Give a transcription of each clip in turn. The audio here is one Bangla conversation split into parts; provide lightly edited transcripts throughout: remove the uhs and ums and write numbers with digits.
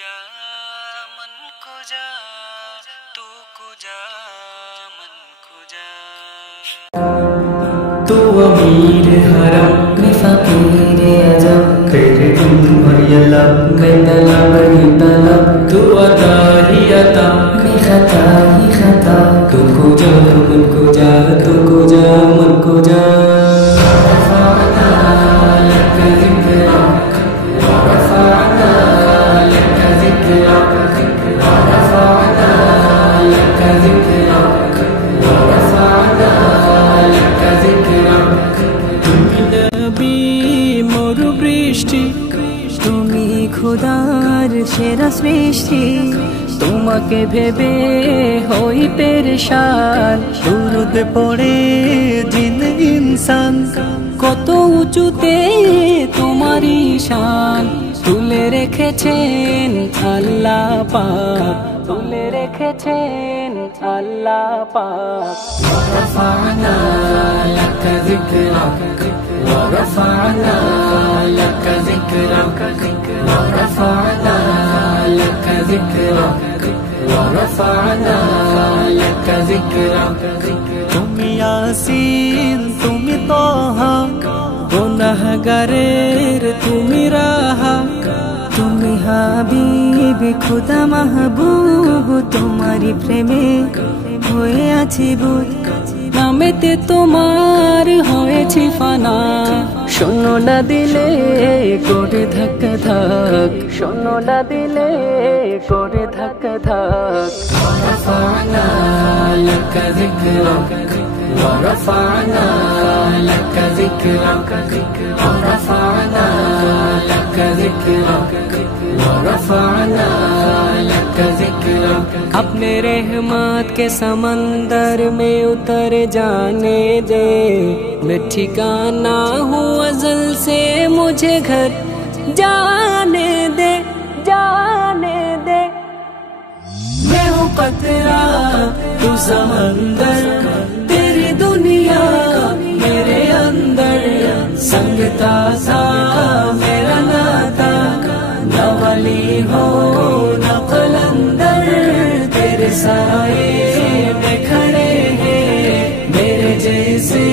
जा मन को जा तू को जा मन को जा तू अमीर हरम मैं फकीर अजम तेरे तुम मरियला मैं तलब ही तलब तू अता ही अता मैं खता ही खता तू को जा मन को जा तू को जा मन को जा তুমি খোদার সেরা সৃষ্টি তোমাকে ভেবে হই পেরেশান দুরুদ পড়ে জিন ইনসান কত উঁচুতে তোমারই শান তুলে রেখেছেন আল্লাহ পাক তুলে রেখেছেন আল্লাহ পাক রফা'না লাকা যিকরাক ورفعنا لك ذكرك ورفعنا لك ذكرك ورفعنا لك ذكرك তুমি ইয়াসিন তুমি তাহা গুনাহগারের তুমি রাহা তুমি হাবিব খোদা মাহবুব তোমারি প্রেমে হয়ে আছি বুঝ নামেতে তোমার হয়েছি ফানা শোনো না দিলে করে ধাক ধাক শোনো না দিলে করে ধাক ধাক ورفعنا لك ذكرك ورفعنا لك ذكرك ورفعنا لك ذكرك ورفعنا لك ذكرك अपने रहमत के समंदर में उतर जाने दे मैं ठिकाना हूँ अज़ल से मुझे घर जाने दे जाने दे मैं हूँ कतरा तू समंदर तेरी दुनिया मेरे अंदर संगता सा मेरा नाता न वली हो न कलंदर तेरे साए में खड़े हैं मेरे जैसे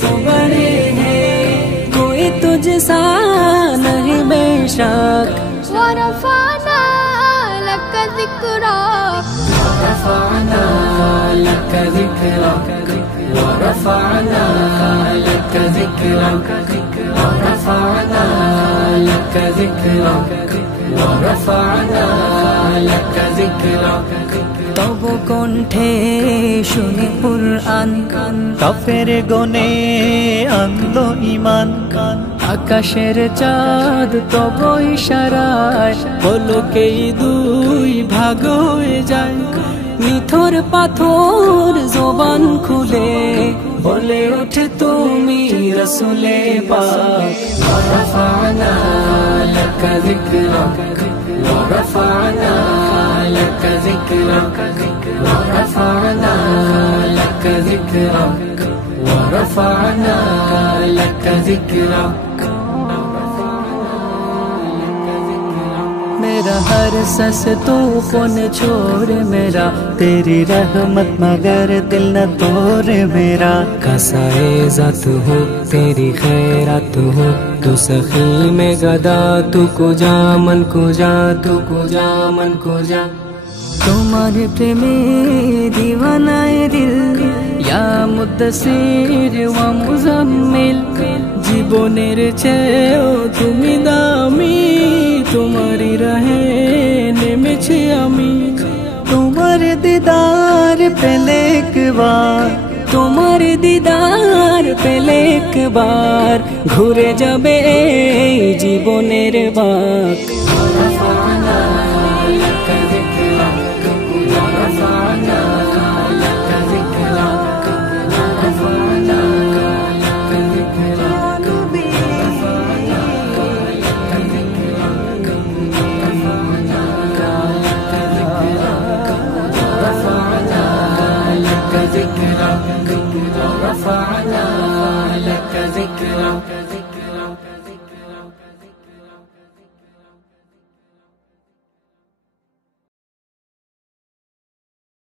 तो बड़े हैं कोई तुझसा नहीं बेशक ورفعنا لك ذكرك ورفعنا لك ذكرك ورفعنا لك ذكرك ورفعنا لك ذكرك ورفعنا لك ذكرك তব কণ্ঠে শুনি কুরআন কাফের গনে আনলো ঈমান আকাশের চাঁদ তব ইশারায় পলকেই দুই ভাগ হয়ে যায় নিথর পাথর জবান খুলে বলে ওঠে তুমি রসুলে পাক ورفعنا لك ذكرك ورفعنا لك ذكرك ورفعنا لك ذكرك ورفعنا لك ذكرك मेरा हर सस तूफान छोड़ मेरा तेरी रहमत मगर दिल न तोड़ मेरा कसाए ज़ात हो तेरी खैरात हो तू सखी में गदा तू को जा मन को जा तू को जा मन को जा তোমার প্রেমে দিওয়ানায় দিল ইয়া মুদ্দাসির ওয়া মুজাম্মিল জীবনের চেয়েও তুমি দামি তোমারই রাহে নেমেছি আমি তোমার দিদার পেলে একবার তোমার দিদার পেলে একবার ঘুরে যাবে এই জীবনের বাঁক ذكرك ورفعنا